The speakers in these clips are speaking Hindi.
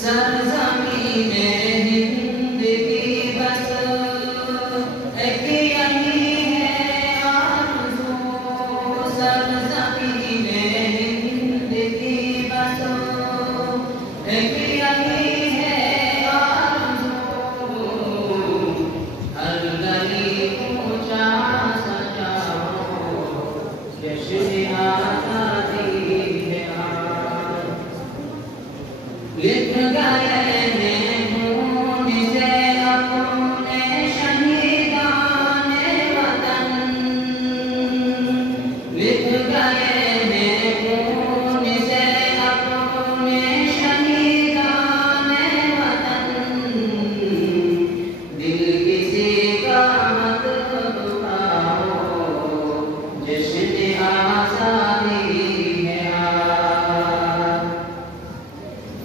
सरज़मीने हिंद की बस एक यही है आरज़ू, सरज़मीने हिंद की बस एक यही है आरज़ू, हर गली ऊंचा सजाओ जश्न आज़ादी है आज। लिख गए हैं खून से अपने शहीदाने वतन, लिख गए हैं खून से अपने शहीदाने वतन, दिल किसी का मत दुखाओ जश्न आज़ादी है आज।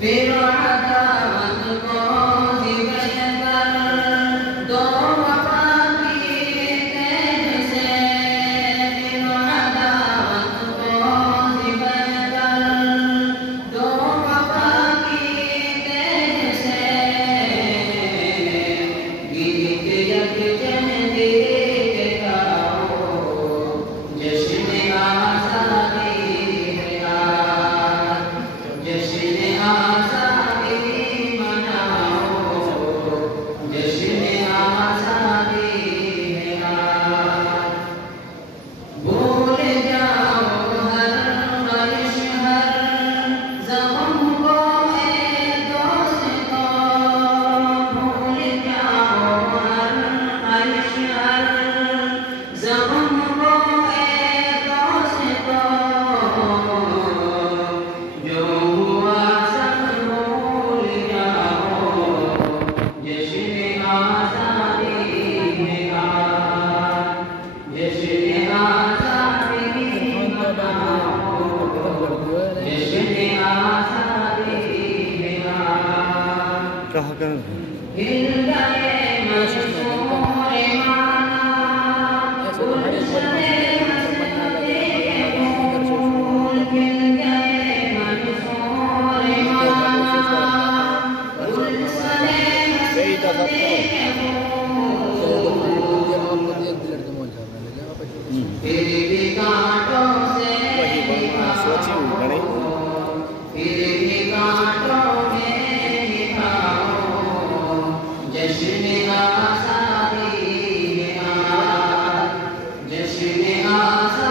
फिर अदावत को ज़िबे कर दो वफ़ा की तेज से, फिर अदावत को ज़िबे कर दो वफ़ा की तेज से, गीत यकजहती के गाओ जश्न आज़ादी है आज, जश्न आज़ादी मनाओ जश्न आज़ादी है आज। भूल जाओ हर ख्वाहिश हर ज़ख्म को ए दोस्तों, भूल जाओ हर ख्वाहिश हर ज़ख्म को ए दोस्तों, जो हुआ सब भूल जाओ जश्न आज़ादी है आज, जश्न आज़ादी मनाओ जश्न आज़ादी है आज। कहाँ कर हिल गए मंसूर माना गुलशने हसरते के फूल, हिल गए मंसूर माना गुलशने हसरते के फूल, फिर भी कांटों से निभाओ, फिर भी कांटों में निभाओ जश्न आज़ादी है आज, जश्न आज़ादी